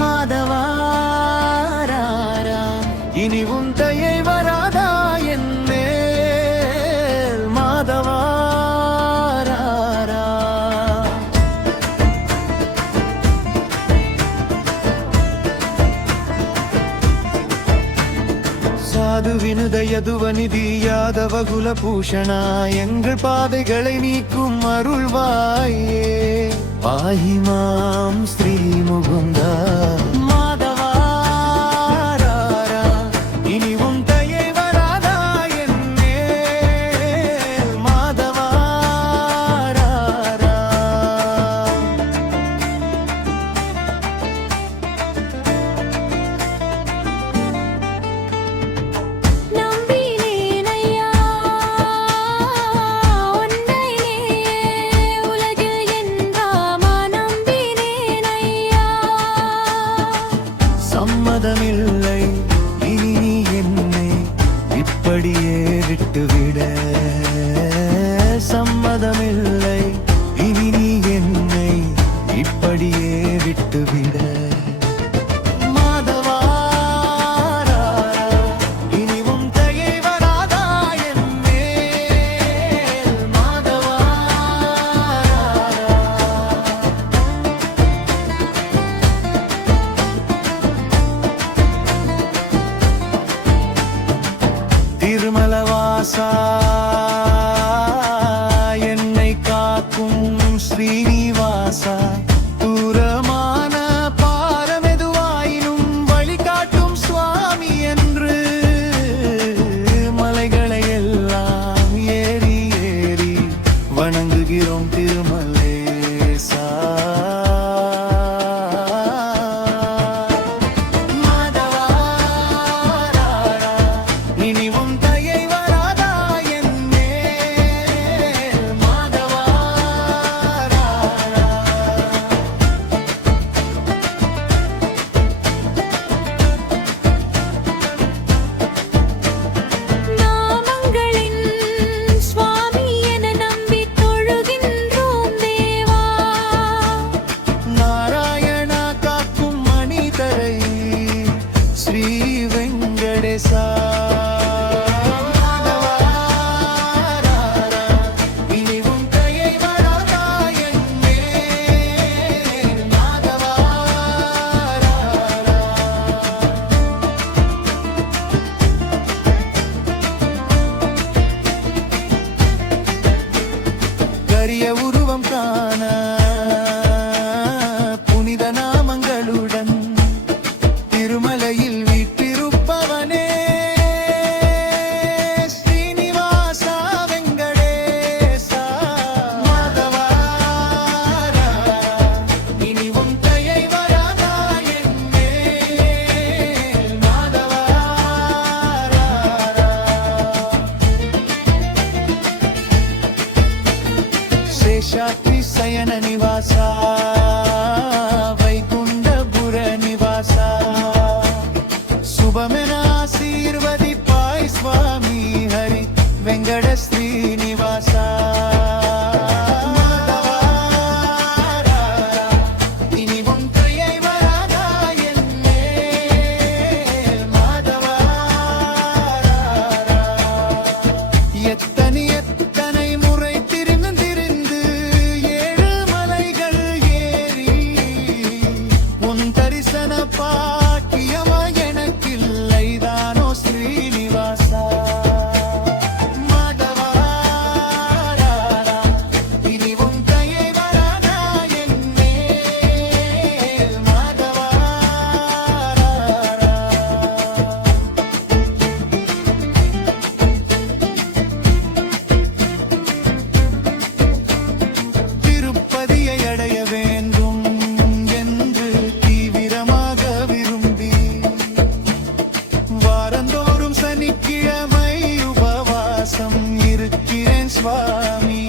மாதவாரா இனி உன் தயை வராதா என்னே மாதவாரா சாதுவினுதயதுவநிதி யாதவ குலபூஷணா எங்கள் பாதைகளை நீக்கும் அருள்வாயே பாஹி மாம் ஸ்ரீ முகுந்தா சம்மதமில்லை இனி நீ என்னை இப்படியே விட்டுவிட சம்மதமில்லை இனி நீ என்னை இப்படியே விட்டுவிட திருமலவாசா என்னை காக்கும் ஸ்ரீனிவாசா தூரமான பாரமெதுவாயினும் வழிகாட்டும் சுவாமி என்று மலைகளை எல்லாம் ஏறி ஏறி வணங்குகிறோம் திருமலேசா உருவம் காண புனித நாமங்களுடன் திருமலையில் வீட்டிருப்பவனே ஸ்ரீனிவாசா வெங்கடேசா மாதவாரா இனி உன் தயை வராதா என்னே மாதவாரா சேஷாத்ரி சயன நிவாசா வைகுண்டபுர நிவாசா சுபமென ஆசீர்வதிப்பாய் சுவாமி ஹரி வெங்கட ஸ்ரீனிவாசா இனி உன் தயை வராதா என்னே மாதவாரா எத்தனை எத்தனை முறை தரிசன பாக்கியமா எனக்கில்லைதானோ ஸ்ரீனிவாசா மாதவாரா இனி உன் தயை வராதா என்னே மாதவாரா திருப்பதியை அடைய வேண்டும் வாரந்தோறும் சனிக்கிழமை உபவாசம் இருக்கிறேன் சுவாமி